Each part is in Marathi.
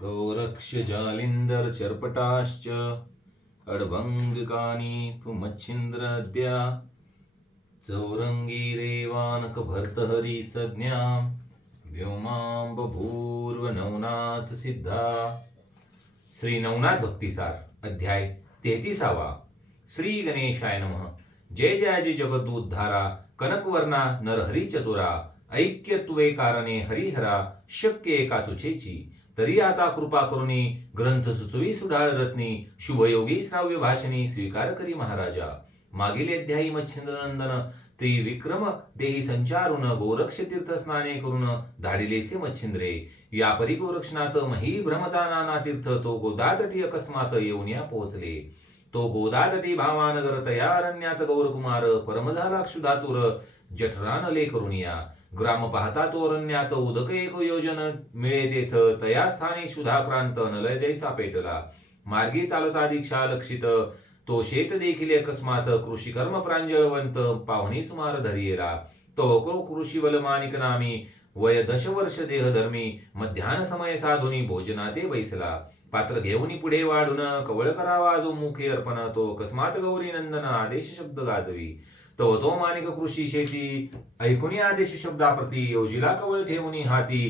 गौरक्ष जालिंदर चर्पटाश्च अडभंगकानी पुमच्छिन्द्रद्या चौरंगी रेवानक भर्तहरी संज्ञा सिद्धा। श्री नवनाथ भक्तिसार अध्याय तेहतीसावा। श्री गणेशाय नमः। जय जयाजी जगदूद्धारा कनकवर्णा नरहरी चतुरा ऐक्यत्वे कारणे हरिहरा शक्य एका तुझेची तरी आता कृपा करुणी ग्रंथ सुचवी सुडाळ रत्नी शुभयोगी श्राव्य भाषणी स्वीकार करी महाराजा. मागील अध्यायी मच्छिंद्रनंदन त्रिविक्रम देही संचारुन गोरक्ष तीर्थ स्नाने करून धाडिलेसे मच्छिंद्रे. या गोरक्षनाथ मही भ्रमताना तीर्थ तो गोदातटी अकस्मात येऊन या पोहोचले. तो गोदातटी भावानगर तया अरण्यात गौरकुमार परम झाला क्षुधातुर जठरान ले करून या. ग्राम पाहता तोरण्यात उदक एक योजन मिळे तेथ तया स्थानी क्षुधाक्रांत नलय जैसा पेटला. मार्गी चालता दीक्षा लक्षित तो शेत देखील अकस्मात कृषी कर्म प्रांजळवंत पाहुणी सुमार धरियेला. तो को कृषी वलमानिक नामी वय दशवर्ष देहधर्मी मध्यान समय साधुनी भोजनाते बैसला. पात्र घेऊन पुढे वाढून कवळ करावा जो मुखे अर्पण तो अकस्मात गौरी नंदन आदेश शब्द गाजवी. तो तो मानिक कृषी शेती ऐकुणी आदेश शब्दाप्रती योजिला कवळ ठेवून हाती.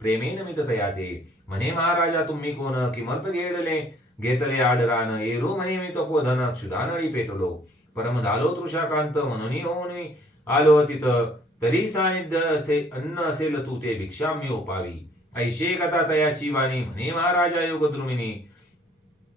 प्रेमे नमित तयाते म्हणे महाराजा तुम्ही कोण किमर्थ घेडले? घेतले आडरान येरू म्हणे मी तपोधन क्षुधानळी पेटलो. परम झालो तृषाकांत म्हणून होऊन. आलो तिथं. तरी सानिध्य असे अन्न असेल तू ते भिक्षा मी ऐशे कथा तयाची वाणी म्हणे महाराजा योगद्रुमिनी.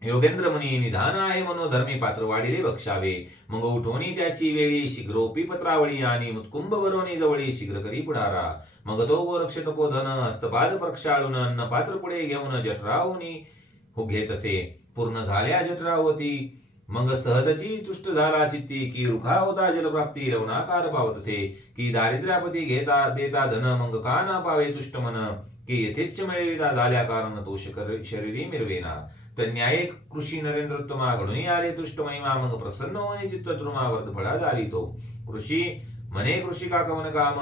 योगेंद्र म्हणी निधान आहे मनोधर्मी पात्र वाढिले बक्षावे. मग उठोनी त्याची वेळी शीघ्रोपी पत्रावळी आणि मुत्कुंभ वरोनी जवळी शीघ्र करी पुढारा. मग तो गोरक्ष तपोधन हस्तपाद प्रक्षाळून अन्न पात्र पुढे घेऊन जठरावनी हो घेत असे. पूर्ण झाल्या जठरावती. मग सहजची तुष्ट झाला चित्ती की रुखा होता जलप्राप्ती रवणाकार पावत असे. की दारिद्र्यापती घेता देता धन मग का ना पावे तुष्ट मन. की यथेच्छ मिळविता झाल्या कारण तो शरीरी मिरवेना. न्यायिक कृषी नरेंद्र तुम्हा घडून आले तुष्ट महिमा मग प्रसन्न होणे चित्त द्रुमावर्त फळा झाली तो. कृषी मने कृषी का कवन काम?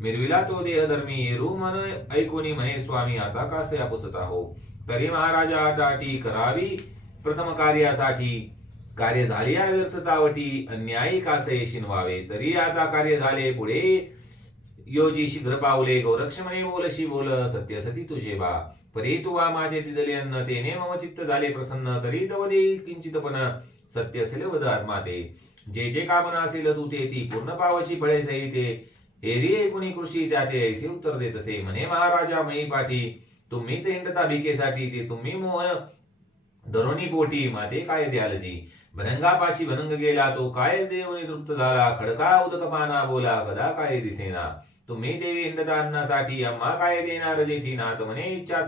मिरविला तो देह धर्मी येरू मन ऐकोनी म्हणे स्वामी आता कासे पुसता हो तरी महाराजा आटाटी करावी प्रथम कार्यासाठी. कार्य झाले या व्यर्थ चावटी अन्यायी कासे शिनवावे? तरी आता कार्य झाले पुढे. योजी शीघ्र पावले गौरक्ष म्हणे बोलशी बोल सत्य सती तुझे बा. परी तुवा माझे दिदले अन्न तेने मम चित्त झाले प्रसन्न तरी तव देई किंचितपण सत्य असेल वद आत्माते जे जे कामना असेल तू ते ती पूर्ण पावशी फळे सहिते. एरी ऐकुणी कृषी त्या ते ऐसे उत्तर देत असे. म्हणे महाराजा मही पाठी तुम्हीच हिंडता भिकेसाठी ते तुम्ही मोह धरोणी पोटी माते काय द्यालजी? भनंगापाशी भनंग गेला तो काय देवनी तृप्त झाला? खडका उदक पाना बोला कदा काय दिसेना? तुम्ही देवी इंद्रदानासाठी अम्मा काय देणार? जेठी नाथ म्हणे इच्छा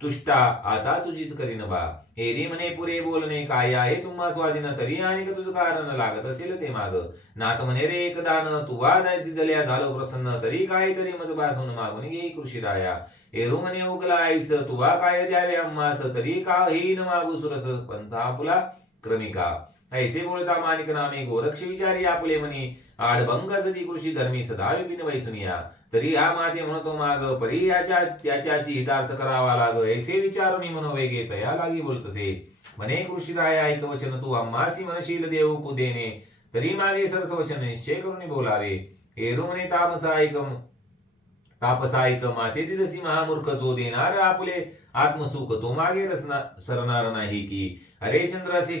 तुष्टा आता तुझीच करीन बा हेरी म्हणे पुरे बोलणे काय आहे? तुम्हा स्वाधीन तरी आणि तुझं कारण लागत असेल ते माग? नाथ म्हणे रे एक दान तुवा दिदल्या झालो प्रसन्न तरी काय तरी मज बासून मागून घे कृषी राया एरू म्हणे उगला आईस तुवा काय द्यावे अम्मास तरी का ही न मागू सुरस पंथ आपला क्रमिका. ऐसे बोलता मानिक नामे गोरक्ष विचारी आपले म्हणे. आडभंग सती कृषी धर्मी सदा विपिन वैसुनिया. तरी हा माते म्हणतो माग परी याच्या त्याच्याची हितार्थ करावा लाग ऐसे विचारुनी मनोवेगे तया लागी बोलतसे. म्हणे कृषी राय ऐक वचन तू अम्मासी मनशील देऊ कुदेने तरी मागे सरस वचन निश्चय करून बोलावे. एरू म्हणे तामसा तापसायक माते दिदसी महामूर्ख जो देणार आपले आत्मसुख तो मागे रसना सरणार नाही की. अरे चंद्र असे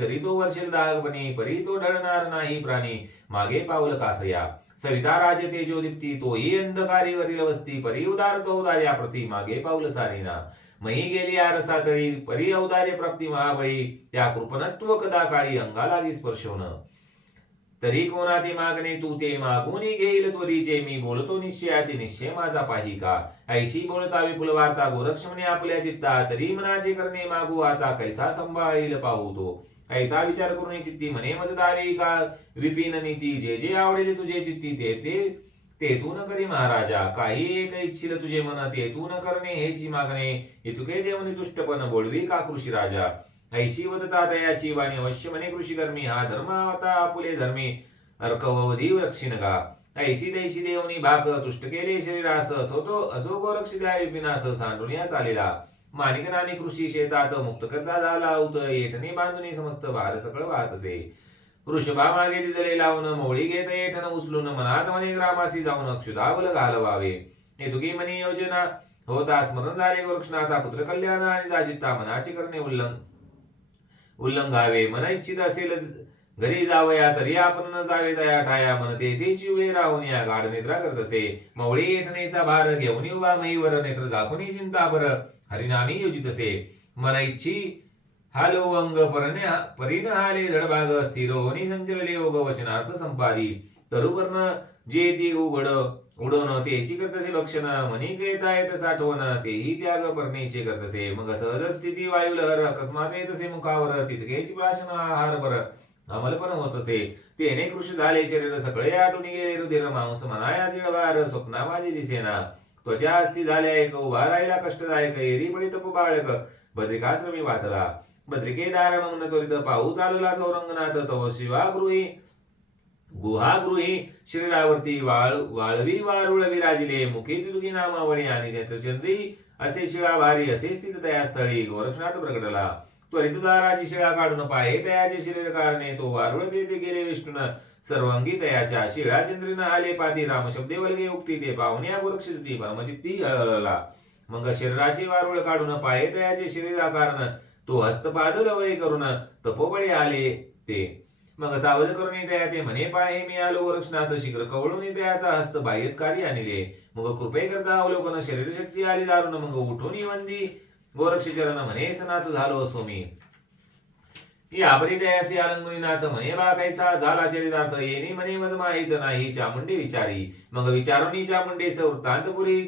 तरी तो वर्षेल दागपणी परी तो ढळणार नाही प्राणी. मागे पावल कासया. सविता राज तेजो दीप्ती तोही अंधकारी वरील वस्ती. परी उदार तो उदार्या प्रती. मागे पावल सारीना. मही गेली आरसा तरी परी औदार्य प्राप्ती महाबळी. त्या कृपणत्व कदा काळी अंगाला स्पर्शवणं स्पर्शवण तरी कोणाती मागणे तू ते मागून घेईल त्वरीचे मी बोलतो निश्चयाती निश्चय माझा पाही का ऐशी बोलता विपुल वार्ता गोरक्ष म्हणे आपल्या चित्ता तरी मनाचे करणे मागू आता कैसा संभाळील पाहू तो. ऐसा विचार करून चित्ती म्हणे मज दावे का? विपिन नीती जे जे आवडेल तुझे चित्ती ते ते ते तू न करी महाराजा. काही एक इच्छिल तुझे मन ते तू न करणे हेची मागणे. इतुके देवनी दुष्टपण बोलवी का कृषी राजा ऐशी वदता दयाची वाणी अवश्य म्हणे कृषी कर्मी हा धर्म आता आपुले धर्मी. अर्कवधी रक्षिण का ऐशी दैशी देवनी भाक तुष्ट केले शरीरास असो तो असो गोरक्षी द्या विपिनास सांडून या चालेला. माणिक नामी कृषी शेतात मुक्त करता झाला उत येठने बांधून समस्त भार सकळ वाहत असे वृषभा मागे दिदले लावून मोळी घेत येठन उचलून मनात मने ग्रामासी जाऊन अक्षुदाबल घालवावे. हेतुकी मनी योजना होता स्मरण झाले गोरक्षनाथा पुत्र कल्याण आणि दाशिता मनाची करणे उल्लंघ उल्लंघावे. मन इच्छित असेल घरी जावया तरी आपण न जावे दया ठाया. म्हणते तेची उभे राहून या गाढ निद्रा करत असे. मवळी येठणेचा भार घेऊन उभा महीवर नेत्र दाखवणी चिंता बर हरिनामी योजित असे. मन इच्छी हालो अंग परने परिन हाले धडभाग स्थिर होणी संचलले योग वचनार्थ संपादी. तरुपर्ण जे ते उघड उडवणं त्याची करतसे लक्षण. मनी घेता येत साठवण तेही त्याग परनेचे करतसे. मग सहज स्थिती वायू लहर अकस्मात येतसे मुखावर. तितकेची प्राशन आहार बर अमल पण होत असे तेने कृषी झाले शरीर सगळे आटून गेले. रुधिर मांस मनाया दिळवार स्वप्ना माझी दिसेना. त्वचा अस्थि झाल्या एक उभा राहिला कष्टदायक. एरी पडी तप बाळक बद्रिकाश्रमी वाचला. बद्रिके दारण मन त्वरित पाऊस चालला चौरंगनाथ तव शिवागृही गुहागृही शरीरावरती वाळ वाळवी वारुळ विराजिले मुखे तुलगी नामावळी आणि नेत्रचंद्री असे शिळा भारी असे स्थित तया स्थळी गोरक्षनाथ प्रकटला त्वरित दाराची शिळा काढून पाहे तयाचे शरीर कारणे तो वारुळ देते गेले विष्णून सर्वांगी तयाच्या शिळाचंद्रीनं आले पाती राम शब्दे वलगे उक्ती ते पाहुण्या गोरक्षिती परमचित्ती हळहळला मग शरीराचे वारुळ काढून पाहे तयाचे शरीर कारण तो हस्तपाद लवय करून तपोबळे आले ते मग सावध करून दया ते म्हणे पाळे मी आलो गोरक्षनाथ शीघ्र कवळून दयाचा हस्त बाह्यत कार्य आणले. मग कृपे करता अवलोकन शरीर शक्ती आली दारुण मग उठून वंदी. गोरक्षचरण म्हणे सनाथ झालो स्वामी. या दयासी अलंगुनीनाथ म्हणे बा कैसा झाला चरितार्थ? येणे म्हणे मज माहीत नाही. चामुंडे विचारी. मग विचारुनी चामुंडेच वृत्तांतपुरी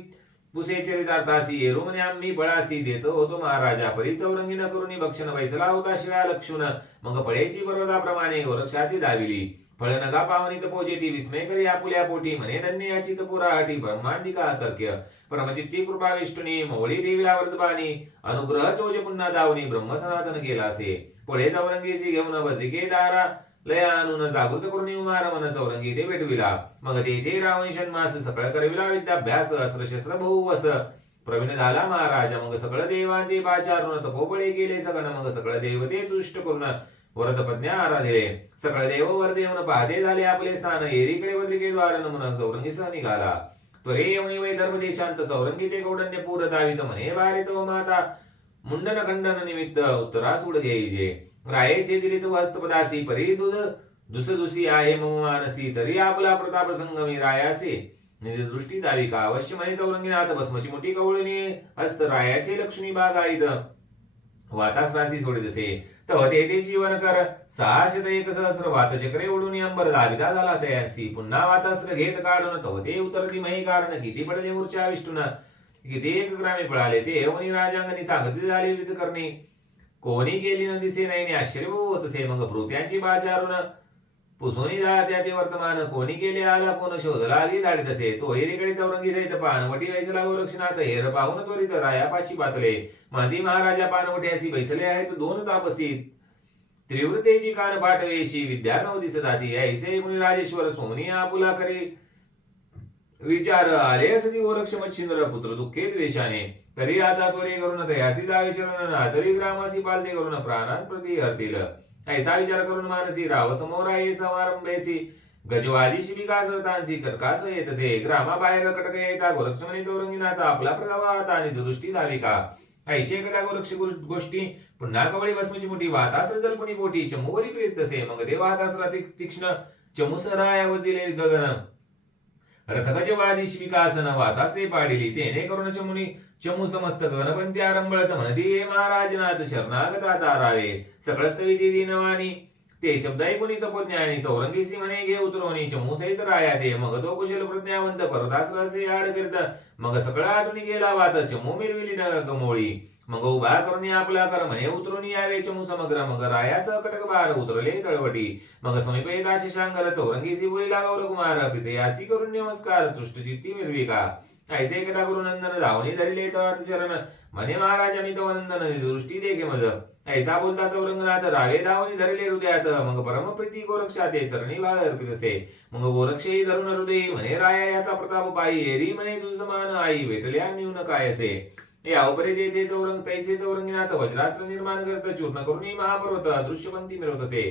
पुसे चरितार्थासी येरू म्हणे आम्ही बळासी देतो होतो महाराजा. परी चौरंगी न करून भक्षण बैसला होता शिळा लक्षुण मग पळेची पर्वताप्रमाणे गोरक्षाती दाविली फळ नगा पावनी तपोजेटी विस्मय करी आपुल्या पोटी. म्हणे धन्य याची तपोराहटी ब्रह्मांदिका तर्क्य. परमचित्ती कृपा विष्णुनी मोळी ठेविला वर्धबानी अनुग्रह चोज पुन्हा दावनी ब्रह्मसनातन केला असे पुढे चौरंगीसी घेऊन भद्रिके दारा लय आणून जागृत करून उमार मन चौरंगी ते भेटविला. मग तेथे रावण षण्मास सकळ करविला विद्याभ्यास अस्त्र शस्त्र बहु अस. प्रवीण झाला महाराज मग सगळं देवान देवाचारून तपोबळे गेले सगळं मग सगळं देवते तुष्ट करून वरदपज्ञा आराधिले. सगळं देव वर देऊन पाहते झाले आपले स्थान एरीकडे वद्रिके द्वार नमुन चौरंगी सह निघाला. त्वरे वै धर्म देशांत चौरंगी ते कौडण्य पूर दावित म्हणे बारे तो माता. मुंडन खंडन निमित्त उत्तरास उड घ्यायचे रायेचे दिले तो हस्तपदासी परी दुध दुसदुसी आहे मम मानसी तरी आपला प्रताप संगमी रायासे. निज दृष्टी दावी का अवश्य म्हणे चौरंगीनाथ भस्मची मोठी कवळणी हस्त रायाचे लक्ष्मी बाग आईत वातास राशी सोडित असे तव ते ते जीवन कर. सहाशत एक सहस्र वातचक्रे उडून अंबर दाविदा झाला तयासी. पुन्हा वातास्त्र घेत काढून तव ते उतरती मही कारण. किती पडले मूर्छा विष्णून किती एक ग्रामे पळाले ते एवनी राजांगणी सांगती झाले विध करणे. कोणी गेली न दिसे नाही आश्चर्य होत असे मग भृत्यांची बाचारून पुसोनी जात्या ते वर्तमान. कोणी गेले आला? कोण शोधला? आधी धाडत तसे तो हेरीकडे चौरंगी जाईत पानवटी वैसला रक्षणात हेर पाहून त्वरित रायापाशी पातले मादी महाराजा पानवटी अशी बैसले आहेत दोन तापसी. त्रिवृतेची कान पाठवेशी. विद्या नव दिसत आधी ऐसे कुणी राजेश्वर सोमनी आपुला करे. विचार आले असती गोरक्ष मच्छिंद्र पुत्र दुःखे द्वेषाने. तरी आता त्वरे करून तयासी विचार ना तरी ग्रामासी पालते करून प्राणान प्रती हरतील. ऐसा विचार करून मानसी राव समोर समारंभेसी गजवाजी शिबिका सरतांसी कर्कास येतसे ग्रामा बाहेर कटक येता. गोरक्षमणे चौरंगीनाथ आपला प्रभावात आणि दृष्टी दावी का ऐशे कदा गोरक्ष गोष्टी. पुन्हा कवळी भस्मची मोठी वातास जलपुणी मोठी चमूवरी प्रेत तसे. मग ते तीक्ष्ण. चमुसरायावर दिले गगन. रथगजवादी शिविकासन वातासे पाडिली तेने करून चमुनी चमू समस्त गणपंती आरंभळत म्हणती हे महाराजनाथ शरणागता तारावे सकळस्त विधी दिनवानी ते शब्द ऐकून तपोज्ञानी चौरंगीसी म्हणे घे उतरवणी चमू सहित राया ते मग तो कुशल प्रज्ञावंत परदास असे आड करत मग सगळा आठवणी गेला वात चमू मिरविली नगर गमोळी मग उभा करून आपला कर म्हणे उतरून यावे चमू समग्र मग रायाच कटक बार उतरले तळवटी. मग समीप येता शशांकर चौरंगीसी बोलीला पिते यासी करून नमस्कार तुष्टचित्ती मिरविका ऐसे एकदा गुरु नंदन धावणी धरिले तवात चरण. म्हणे महाराज मी तो नंदन दृष्टी देखे मज. ऐसा बोलता चौरंगनाथ रावे धावणी धरले हृदयात. मग परमप्रीती गोरक्षा ते चरणी बाळ अर्पित असे मग गोरक्षे धरून हृदय म्हणे राया याचा प्रताप पायी. एरी म्हणे तुझ समान आई भेटल्या न्यून काय असे या उपरी तेथे चौरंग तैसे चौरंगीनाथ वज्रास्त्र निर्माण करत चूर्ण करून महापर्वत दृश्यपंथी मिळवत असे.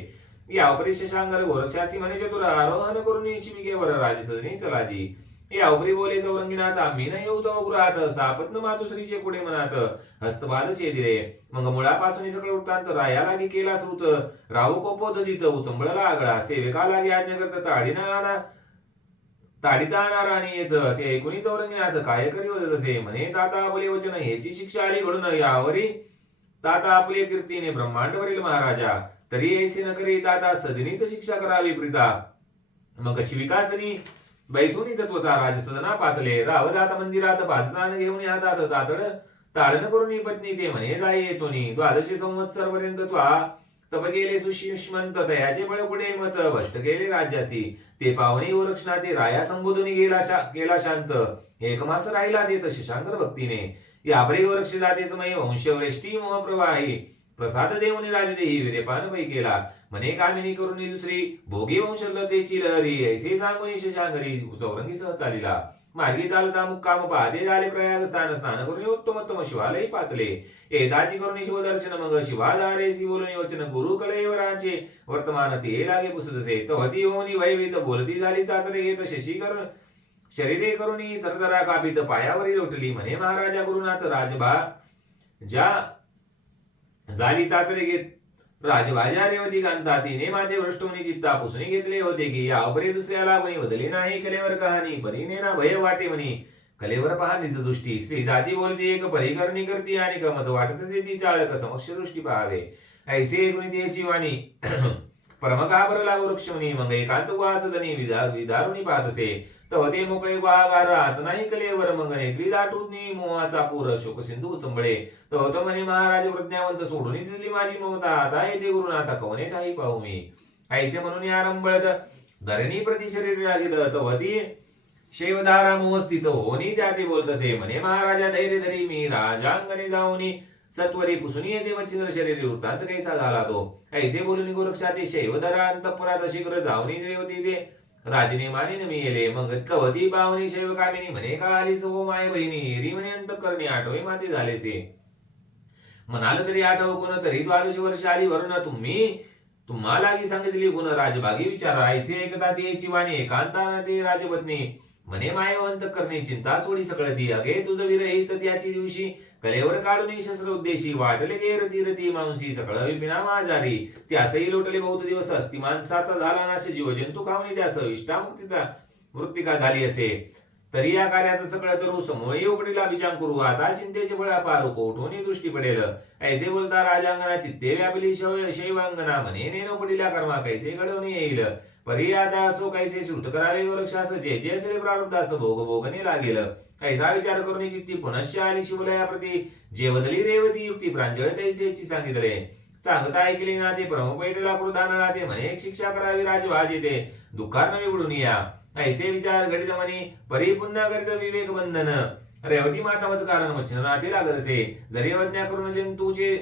या उपरी शशांकर गोरक्षासी म्हणे चतुर आरोहण करून शिमिकेवर राजसदनी चलाजी या उपरी बोले चौरंगीनाथ आम्ही न येऊ तव गृहात सापत्न मातुश्रीचे पुढे म्हणत हस्तपाद दिले मग मुळापासून सकळ वृत्तांत राया लागे केला श्रुत राहू कोपोद दित उचंबळला आगळा सेवेका लागे आज्ञा करत ताडीना आणा ताडीता आणि येत ते ऐकुनी चौरंगीनाथ काय करी वदत असे म्हणे ताता आपले वचन ह्याची शिक्षा आली घडून यावरी. ताता आपले कीर्तीने ब्रह्मांड वरील महाराजा. तरी ऐसे न करी ताता सदनीच शिक्षा करावी प्रीता. मग शिविकासनी बैसुनी तत्वता राजसदना पातले. रावदात मंदिरात पादतान घेऊन हातात तातड. ताडण करून पत्नी ते म्हणे जाई येतोनी. द्वादशे संवत्सर पर्यंत त्वा तप गेले सुशिष्मंत तयाचे बळ कुठे? मत भ्रष्ट केले राज्यासी. ते पाहुणे रक्षणा ते राया संबोधून गेला शा गेला शांत. एक मास राहिला ते शशांकर भक्तीने. यापरे वृक्ष जातेच मय वंशवृष्टी मोहप्रवाही. प्रसाद देऊन राजदेही विरेपान पै केला. मने कामिनी करून दुसरी. भोगी वंशलतेची लहरी ऐसे सांगून शशांकरी चौरंगी सह चालिला मार्गी चालता मुक्काम पाहते झाले प्रयाग स्थान स्नान करून उत्तमोत्तम शिवालय पातले एदाची करून शिवदर्शन मग शिवाधारे सी बोलून वचन गुरु कलयवराचे वर्तमान ते लागे पुसतसे तवती होनी वैवित बोलती झाली चाचरे घेत शशी करून शरीरे करुणी तरतरा कापित पायावरी लोटली म्हणे महाराजा गुरुनाथ राजभा ज्या झाली चाचरे घेत राजभाज्या रेवती कांता तिने माझे भ्रष्टोनी चित्ता पुसणी घेतले होते की या अपरे दुसऱ्याला कोणी बदले नाही कलेवर कहाणी परीने ना भय वाटे म्हणे. कलेवर पहा निज दृष्टी स्त्री जाती बोलते एक परिकरणी करते आणि कमत वाटतसे ती चाळक समक्ष दृष्टी पाहावे. ऐसे गुणी त्याची वाणी. परमकाबरला लागू वृक्षमणी मग एकांत वासदनी विदा विदारुणी पाहतसे तवते मोकळे गुहागार आत नाही कलेवर मग नेत्री दाटून मोहाचा पूर शोक सिंधू संभळे तव म्हणे महाराज प्रज्ञावंत सोडून दिली माझी ममता. आता येते गुरुनाथा कवने ठाई पाहू मी? ऐसे म्हणून आरंभळत धरणी प्रति शरीर लागित तवती ती मोह स्थित होनी त्या ते बोलत असे म्हणे महाराजा धैर्य धरी मी. राजांगणे जाऊनी. सत्वरी पुसुनी येते मच्छिंद्र शरीर वृत्तांत कैसा झाला तो? ऐसे बोलून गोरक्षाचे शैवधरा अंतपुरात शीघ्र जाऊनी देवती ते राजने माने मी येले मग कवती पावनी शैव कामिनी म्हणे का आलीच हो माय बहिणी री म्हणे अंत करणे आठवे माते झालेसे. म्हणाल तरी आठव कोण तरी द्वादश वर्ष आली वरुण तुम्ही? तुम्हाला सांगितली गुण राजभागी विचार ऐसे ऐकता याची वाणी एकांताना ते राजपत्नी. म्हणे मायवंत करणे चिंता सोडी सकळती अगे तुझं विरहित त्याची दिवशी कलेवर काढून शस्त्र उद्देशी वाटले गे रती रती मांसी सकळ विपिना माझारी त्यासही लोटले बहुत दिवस असती माणसाचा झाला नाश जीव जंतू खावणे त्यास इष्टामुक्तीता मृत्तिका झाली असे. तरी या कार्याचं सगळं करू समोर उकडीला विचार करू. आता चिंतेचे बळ पारू कोठोनी दृष्टी पडेल? ऐसे बोलता राजांगना चित्ते व्यापली शैवांगना म्हणे नेनो पडिला कर्मा कैसे घडवून येईल? परी आता असो कैसे श्रुत करावे गोरक्षास जे जे असेल प्रारब्धास भोग भोगने लागेल. कैसा विचार करून युक्ती पुनश्च आली शिवलयाप्रती जे जेवदली रेवती युक्ती प्रांजळ तैसेची सांगितले सांगता ऐकले ना ते प्रमपेटला कृदान ते म्हणे एक शिक्षा करावी राजभाज येते दुःखात नवी उडून या ऐसे विचार घडित म्हणे परी पुन्हा करीत विवेक बंधन। रेवती मातामच कारण मच्छिंद्रनाथे लागत असे। जरी वज्ञा करून जंतूचे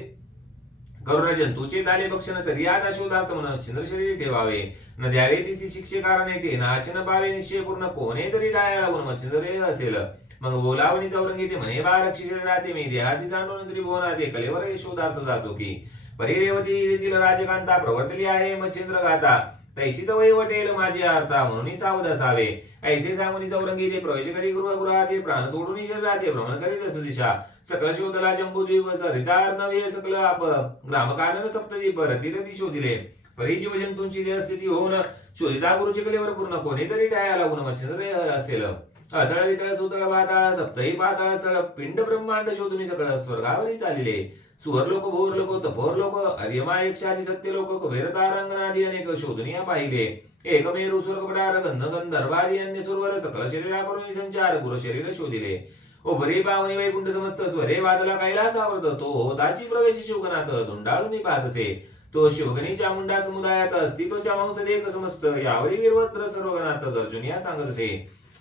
करुण जंतूचे दाले भक्षण तरी आता शोधार्थ म्हणून छिंद्र शरीर ठेवावे। न द्यावे तिची शिक्षे कारण येते नाशन पावे निश्चय पूर्ण कोणे तरी टाळ्या लागून मच्छिंद्र असेल। मग बोलावणी चौरंगी ते म्हणे बा रक्षी मी देहासी जाणून तरी बोनाते कलेवर शोधार्थ जातो की. परी रेवती राजकांता प्रवर्तली आहे मच्छिंद्र गाता तैशीच वय वटेल माझे अर्था म्हणून सावध असावे. ऐसे सांगून चौरंगी ते प्रवेश करी गृह गृहाते प्राण सोडून शरीराते भ्रमण करी दस दिशा सकल शोधला जंबूद्वीप सरितार नव्हे सकल आप ग्रामकानन सप्तदीप रती शोधिले परी जीवजंतूंची देहस्थिती होऊन शोधिता गुरुची कलेवर पूर्ण कोणीतरी टाया लागून मच्छिंद्र असेल. अथळ वितळ सुतळ पाताळ सप्तही पाताळ सळ पिंड ब्रह्मांड शोधून सकळ स्वर्गावरी चालिले. सुवर लोक भोर लोक तपोर लोक अर्यमा एकशादी सत्य लोक कुबेरतारंगनादी अनेक शोधनिया पाहिले. एकमेरू स्वर्गपडार गंध गंधर्वादी अन्य सुरवर सकल शरीरा करून संचार गुरु शरीर शोधिले. ओ पावनी वैकुंठ समस्त स्वरे वादला कैलास आवडत तो होताची प्रवेश शिवगणात धुंडाळून पाहत असे तो शिवगणी चामुंडा समुदायात अस्तित्वच्या मांसदेक समस्त यावरी वीरभद्र सर्वगणात गर्जुनिया सांगत असे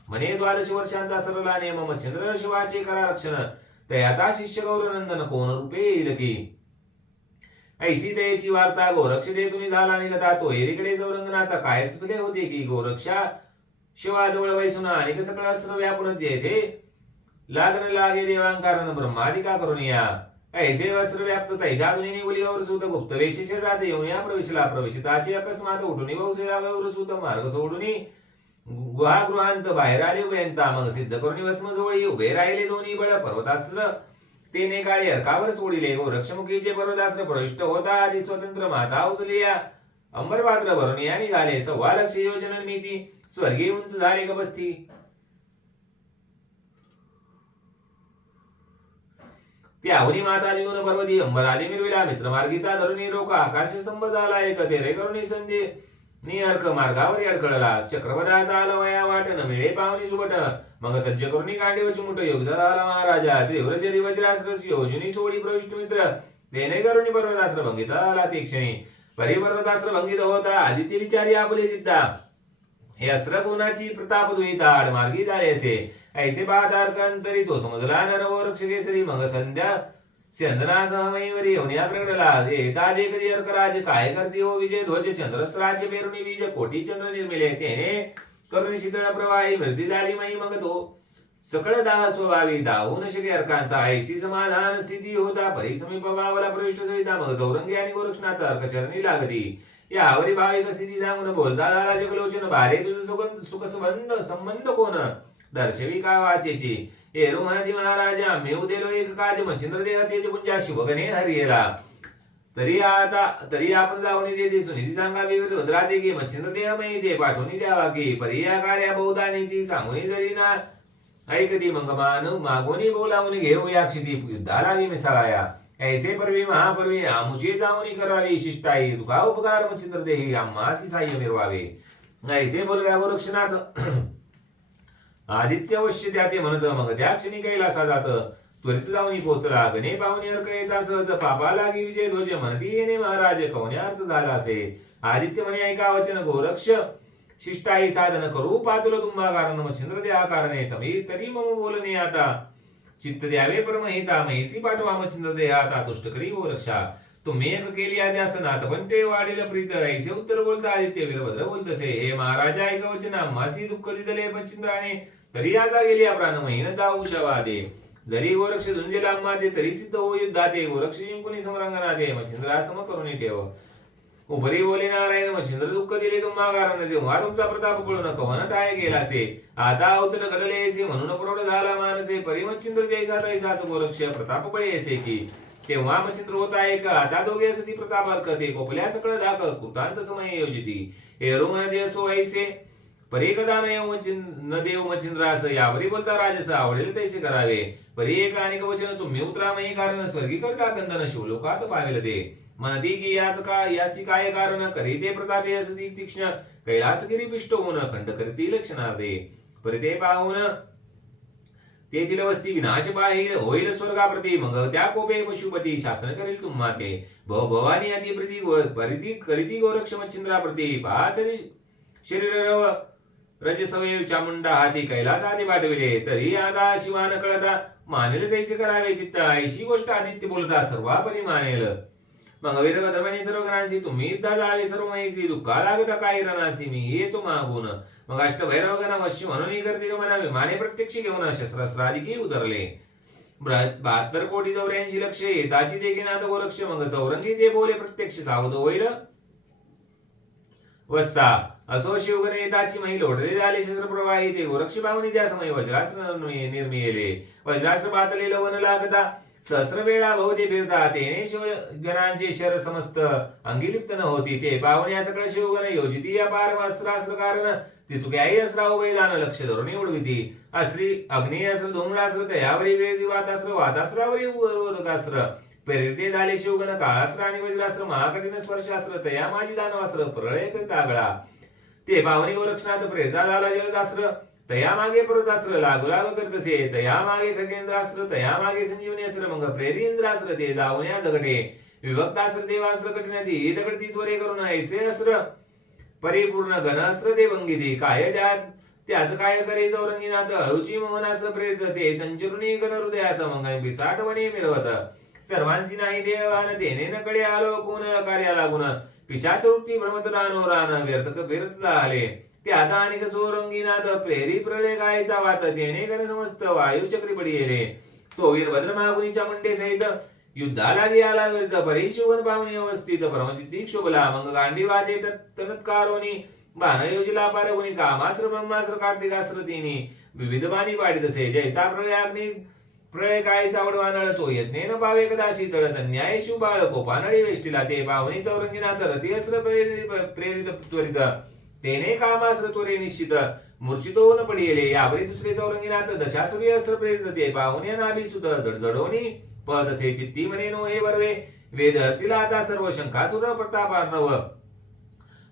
म्हणे द्वादश वर्षांचा सरला नियम मच्छंद्र शिवाचे करा रक्षण तयाचा शिष्य गौरनंदन कोण रूपे येईल की ऐशी तयाची वार्ता गोरक्ष देतुनी झाला निघता तो एरीकडे रंगनाथ काय सुचले होते की गोरक्षा? शिवाजवळ वैसून अनेक सकळ अस्त्र व्यापून येथे लागन लागे देवांकारण ब्रह्मादिका करून या. ऐसे वस्त्र व्याप्त तैशा दुनी गुलिगावर सुत गुप्त वेशी शरीरात येऊन या प्रवेशला प्रवेशिताची अकस्मात उठून गौर सुत मार्ग सोडून गुहागृहांत बाहेर आले उभयंता मग सिद्ध करून भस्मजवळ उभे राहिले दोन्ही बळ. पर्वतास्त्र तेने काळे अर्कावर सोडिले. हो, गोरक्षमुखीचे पर्वतास्त्र प्रविष्ट होता. आधी स्वतंत्र माता उचलिया अंबरपात्र भरून या निघाले सव्वा लक्ष योजना नीती स्वर्गीय उंच झाले गबस्ती. त्याहुनी माता लिहून पर्वती अंबर आली मिरविला. मित्रमार्गीचा धरुणी रोका. आकाश संबद आला एक तेरे करुणी संधी. निअर्क मार्गावर अडकळला चक्रपदाचा आला वया वाटन मिळे पावनी सुबट. मग सज्ज करून कांडे चिमुट योगदार आला महाराजा. त्रिव्र शरी वज्रास्त्र योजनी सोडी प्रविष्ट मित्र. तेने करुणी पर्वतास्त्र भंगित आला ते क्षणी. परी पर्वतास्त्र भंगित होता. आदित्य विचारी आपले चित्ता. हे अस्त्र कोणाची? प्रताप दुहिताड मार्गी झाले असे ऐसे बहादार तरी तो समजला नरवो वृक्ष केसरी मग संध्या चंद्रा सहमयीवरी होण्या प्रगटला एकादे जे अर्क अर्कराज काय करते हो विजय? ध्वज चंद्रस्त्राचे पेरुणी बीज कोटी चंद्र निर्मिले तेने. करुणी शीतळ प्रवाही मृती झाली मई मग तो सकळ दाह स्वभावी दाहून शके अर्कांचा. ऐसी समाधान स्थिती होता. परिसमीप भावाला प्रविष्ट सविता. मग चौरंगी आणि गोरक्षनाथ अर्कचरणी लागती. यावरी भाविक स्थिती सांगून बोलता झाला जगलोचन भारे तुझ सुगंध सुख संबंध संबंध कोण? दर्शवी का वाचेची? एरू म्हणती महाराजा मी देलो एक काज मच्छिंद्र देह तेज पुंजा शिवगणे हरियला तरी आता तरी आपण जाऊन दे सुनीती सांगा भद्रा दे की मच्छिंद्र देह मही दे पाठवून द्यावा की परी या कार्या बहुधा नीती सांगून जरी ना. ऐकती मग मान मागोनी बोलावून घेऊ या क्षिती युद्धाला गे मिसळाया. ऐसे परवी महापर्वी आमुचे जाऊनी करावी शिष्टाई तुका उपकार मच्छिंद्र देही आम्हासी साह्य मिरवावे. ऐसे बोलगा गोरक्षनाथ आदित्य अवश्य द्या ते म्हणत मग त्या क्षणी कैलासा जात. त्वरित जाऊन पोचला गणे पाहुणे अर्क येता सहज. पापा लागी विजय ध्वज म्हणती येणे महाराज कवण्या अर्थ झाला असे? आदित्य म्हणे ऐका वचन गोरक्ष. शिष्टाई साधन करू पातुल तुम्हा कारण मच्छिंद्र द्या कारणे तमी तरी मम बोलणे आता. चित्त द्यावे परमहिता महिसी पाठवा मच्छिंद्र दे आता तुष्ट करी गोरक्षा. तुम्ही एक केली आधी असनात पण ते वाढेल प्रीत. ऐसे उत्तर बोलता आदित्य वीरभद्र बोलतसे. हे महाराजा ऐका वचन मासी दुःख दिदले मच्छिंद्राने. तरी आता गेली प्राण महिन दाऊ शवादे जरी गोरक्ष झुंजेला लांबादे तरी सिद्ध हो युद्धाते गोरक्ष जिंकुनी समरंगनादे. मच्छिंद्रा सम करून ठेव. उभरी बोले नारायण मच्छिंद्र दुःख दिले तुम्हा कारण तेव्हा तुमचा प्रताप पळू नको कवन टाय गेलासे. आता अवचल घडले असे म्हणून प्रौढ झाला मानसे. परी मच्छिंद्र जैसा तैसाच गोरक्ष प्रताप पळे असे की. तेव्हा मच्छिंद्र होता एक आता दोघे असती प्रताप हरकते. कोपल्या सकळ दाक कृतांत समय योजिती. एरू म्हणजे असो ऐसे परी कदा न येऊ न देव मच्छिंद्रास यावरी बोलता राजस आवडेल तैसे करावे. परी एक आणि वचन तुम्ही उतरामयी कारण स्वर्गी करता कंदन शिवलोकात पावेल ते म्हणती की याच का यासी काय कारण करी ते प्रतापे असती तीक्ष्ण. कैलासगिरी पिष्ट होऊन खंड करती लक्षणार्थे परिते पाहून तेथील वस्ती विनाश पाहिल होईल स्वर्गाप्रती. मग त्या कोपे पशुपती शासन करील तुम्हा ते भव भवानी अति प्रती परिती करीती गोरक्ष मच्छिंद्राप्रती पासरी शरीर रव रजसवे चामुंडा कैलास आधी पाठविले तरी आता शिवान कळता मानेल कैसे करावे चित्त ऐशी गोष्ट आदित्य बोलता सर्वापरी मानेल मग वीरभद्रमाने सर्व गणांची तुम्ही युद्धा जावे सर्व महिसी दुःखा लागता काही रणाची मी येतो मागून मग अष्टभैरव गण वश्य म्हणून गर्दी म्हणावे माने प्रत्यक्ष घेऊन शस्त्रास्त्राधिकी उतरले बहात्तर कोटी चौऱ्याऐंशी लक्ष येताची देखील नाथ गोरक्ष मग चौरंगी ते बोले प्रत्यक्ष सावध होईल वस्सा असो शिवगण येताची मही लोटले झाले शस्त्रप्रवाही ते गोरक्ष भावनी त्या समय वज्रास्त्र निर्मिले वज्रास्त्र पातले लवण लागता. सहस्र वेळा बहुते फिरता. तेने शिवगणांचे शर समस्त अंगिलिप्त न होती. ते पाहुणे या सगळं शिवगण योजिती या पार अस्त्रास्त्र कारण. ती तुक्याही अस्रा उभयदान लक्ष धरून उडविती असली अग्नी अस्त्र धुमडास्त्र तयावरी वेळ दिवातास्त्र वातास्त्रावरी उर्वरकास्त्र प्रेरिते झाले शिवगण काळास्त्र आणि वज्रास्त्र महाकठीण स्पर्शास्त्र तया माझी दानवास्त्र प्रळय करिता आगळा. ते पाहुणे गोरक्षनाथ प्रेरता झाला जलदास्त्र तया मागे पर्वतास्त्र लागू लागू करतसे तया मागे खगेंद्रास्त्र तया मागे संजीवनी अस्त्र मग प्रेरी इंद्रास्त्र ते जाऊन दगडे विभक्तास्त्र देवास्त्र कठीण दगड ती त्वरे करून ऐसे अस्त्र परिपूर्ण घनस्त्र ते भंगिती काय द्यात त्यात काय करे चौरंगीनाथ हळूची मोहनास्त्र प्रेरित ते संचरुणी गण हृदयात मग पिसाटवणे मिरवत सर्वांशी नाही देवान तेने नकडे आलो कोण कार्या लागून पिशाच वृत्ती भ्रमत रानो रान व्यर्थ व्यर्थ आले ते आता आणि सोरंगीनाथ प्रेरी प्रलय कायचा वात तेने कर समस्त वायू चक्री पडी तो वीरभद्र मागुनीच्या मंडे सहित युद्धाला गेला परिशोभन पाहुणे अवस्थित. परमचित्ती शोभला मग गांडी वाजे तनत्कारोनी. बाण योजिला पारगुनी कामास्त्र ब्रह्मास्त्र कार्तिकास्त्र तिनी. विविध बाणी पाडित असे जैसा प्रलय अग्नी काय चावड वानळतो यज्ञेन पावे कदाशी तळत न्याय शिवबाळ गोपानळी वेष्टीला ते पावनी चौरंगीनाथ रती अस्त्र प्रेरित प्रेरित त्वरित. तेने कामास्त्र त्वरे निश्चित. मूर्छितो न पडिले यावरी दुसरे चौरंगीनाथ दशासुरी अस्त्र प्रेरित ते पाहुणे नाभी सुत जडजडोनी. पद असे चित्ती म्हणे नो हे बरवे वेद तिला आता सर्व शंकासुर प्रताप अर्णव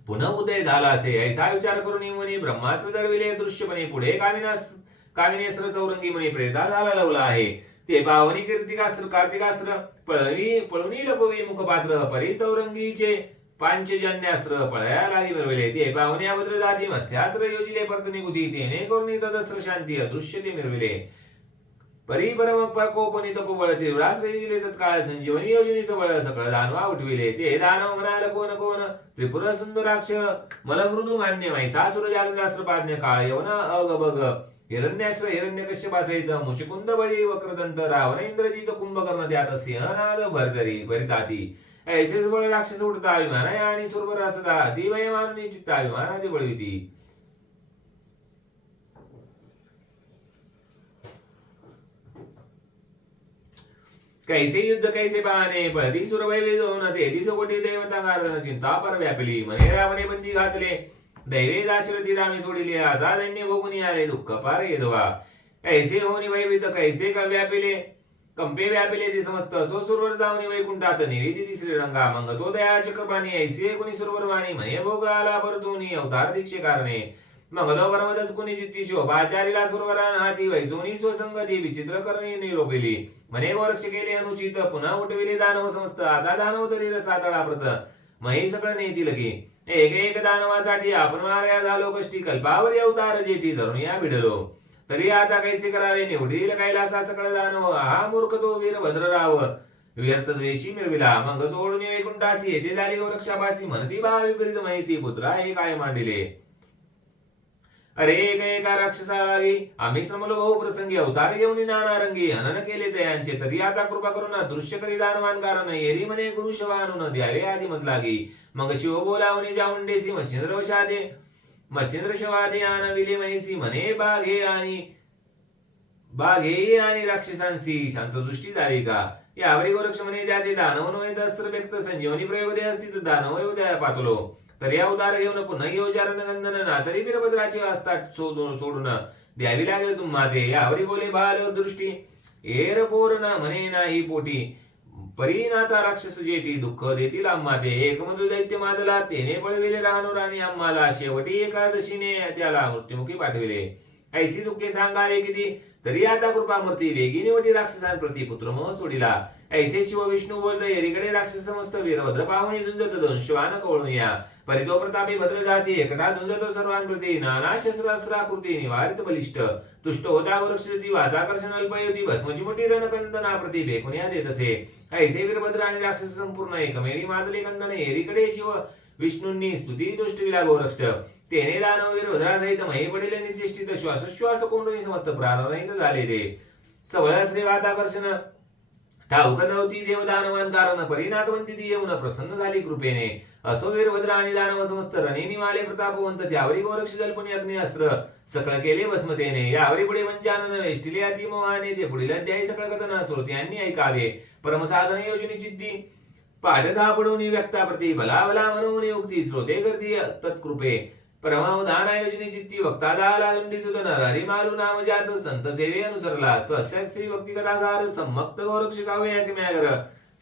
पुन्हा उदय झाला असे ऐसा विचार करून मुनी ब्रह्मास्त्र दळविले दृश्यपणे पुढे कामिनास कामिनेस्त्र चौरंगी म्हणे प्रेता झाला लवला आहे. ते पावनी कीर्तिकास्त्र कार्तिकास्त्र पळवी पळवणी लपवी मुखपात्र परी चौरंगीचे. पांचजन्यास्त्र पळया लागी मिरविले ते पाहुण्या भद्र जाती मध्यास्त्र योजिले परतनी गुदी तेने करुणी तदस्त्र शांती अदृश्य ते मिरविले. परी परम प्रकोपनी तपोबळ तीव्रास्त्र योजिले तत्काळ संजीवनी योजनेचं बळ सकळ दानवा उठविले. ते दानव म्हणाल कोण कोण? त्रिपुर सुंदराक्ष. मलमृदू मान्य मैसासुर जालदास्त्र पाज्ञ काळ यवन अगबग बग हिरण्याश्र हिरण्य कश्यपासहित बळी वक्रदंत रावण इंद्रजीत कुंभकर्ण त्यात सिंहनाद भरतरी भरिताती ऐसेच बळ राक्षस उडता अभिमान आणि सुरभर असता. ती वय चित्ता अभिमानादी बळविती. कैसे युद्ध कैसे पाहणे पळती सुरभय सुरवैवे ते तेथी कोटी देवता कारण चिंता पर व्यापली. म्हणे रावणे बंदी घातले. दैवे दाशरथी रामी सोडिले आता दैन्य आले दुःख पार येदवा. ऐसे होनी वैविध कैसे का व्यापिले? कंपे व्यापिले ते समस्त असो सुरवर जाऊनी वैकुंठात निवेदी ती श्रीरंगा मंग तो दया चक्रपाणी ऐसे कोणी सुरवर वाणी म्हणे भोग आला परतोनी अवतार दीक्षे कारणे. मग तो परमदच कुणी चित्ती शोभाचारीला सुरवरान हाती वैसोनी स्वसंगती विचित्र करणे निरोपिली. म्हणे गोरक्ष केले अनुचित पुन्हा उठविले दानव समस्त आता दानव तरी रसातळा प्रत. मही सगळं नेती लगे. एक एक दानवासाठी आपण मार्या झालो कष्टी कल्पावर अवतार जेठी धरून या भिडलो तरी आता कैसे करावे? निवडील कैलासा सकळ दानव. हा मूर्ख तो वीर भद्रराव व्यर्थ द्वेषी मिळविला. मग सोडून वैकुंठासी येथे झाली गोरक्षापासी म्हणती बा विपरीत महिसी पुत्रा हे काय मांडिले? अरे एक एका राक्षसालागी आम्ही समलो भाऊ प्रसंगी अवतार घेऊन नाना रंगी हनन केले तयांचे तरी आता कृपा करून दृश्य करी दानवान कारण येरी म्हणे गुरु शवानून द्यावे आधी मजलागी. मग शिव बोलावणी जाऊंडेसी मच्छिंद्र वशादे. मच्छिंद्र शवादे आनविले महिसी म्हणे बाघे आणि बाघे आणि राक्षसांसी शांतदृष्टी दावी का यावरी गोरक्ष म्हणे द्या ते दानव नव्हे दस्त्र व्यक्त संजीवनी प्रयोग दे असती दानव येऊ पातलो. तरी उदार घेऊन पुन्हा येऊ चारण ना तरी वीरभद्राची वास्ता सोडून सोडून द्यावी लागेल तुम्हा ते यावरी बोले बाल दृष्टी. एर पोर ना म्हणे नाही पोटी. परिनाथा राक्षस जेठी दुःख देतील आम्हा ते एक मधु दैत्य माजला तेने पळविले राहणूर आणि आम्हाला. शेवटी एकादशीने त्याला मृत्युमुखी पाठविले. ऐसी दुःखे सांगावे किती? तरी आता कृपामूर्ती वेगीने वटी राक्षसांप्रती पुत्रमोह सोडिला. ऐसे शिव विष्णू बोलत एरीकडे राक्षस समस्त वीरभद्र पाहुणी झुंजत दंशवान कवळून या. परितो प्रतापी भद्र जाती एकटा झुंजतो सर्वांकृती नाना शस्त्रास्त्राकृती निवारित बलिष्ठ. तुष्ट होता वृक्षती वाताकर्षण अल्पयुती भस्मची मोठी रणकंदना प्रती बेकुन्या देत असे ऐसे वीरभद्र आणि राक्षस संपूर्ण एकमेळी माजले कंदन एरीकडे शिव विष्णूंनी स्तुती दुष्टविला गोरक्ष. तेने दानवीर भद्रासहित मही पडेल निचेष्टित श्वासोश्वास कोंडून समस्त प्राणरहित झाले ते. सवळ श्री वाताकर्षण ठाऊक नव्हती देवदानवान कारण परिनाथवंती ती येऊन प्रसन्न झाली कृपेने. असो वीरभद्र आणि दानव समस्त रणेनी माले प्रतापवंत त्यावरी गोरक्ष जल्पणी अग्नी अस्त्र सकळ केले भस्मतेने. यावरी पुढे वंचानन वेष्टिले अतिमोहाने ते पुढील अध्यायी सकळ कथन श्रोत्यांनी ऐकावे. परमसाधन योजनी चित्ती पाठ पडून व्यक्ताप्रती भला भला म्हणून युक्ती श्रोते गर्दी तत्कृपे. परमावधान योजनी चित्ती वक्ता झाला दंडी सुत नाम जात संत सेवे अनुसरला. स्वस्त श्री भक्ती संमक्त सम्मक्त गोरक्ष गावे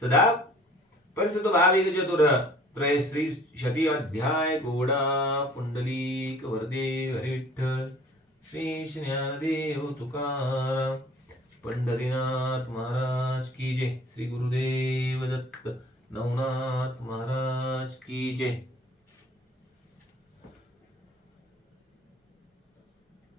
सदा परिसुत भाविक चतुर. त्रय श्री शती अध्याय गोडा पुंडलीक वरदे हरिठ्ठल श्री ज्ञानदेव तुकाराम पंढरीनाथ महाराज की जय. श्री गुरुदेव दत्त नवनाथ महाराज की जे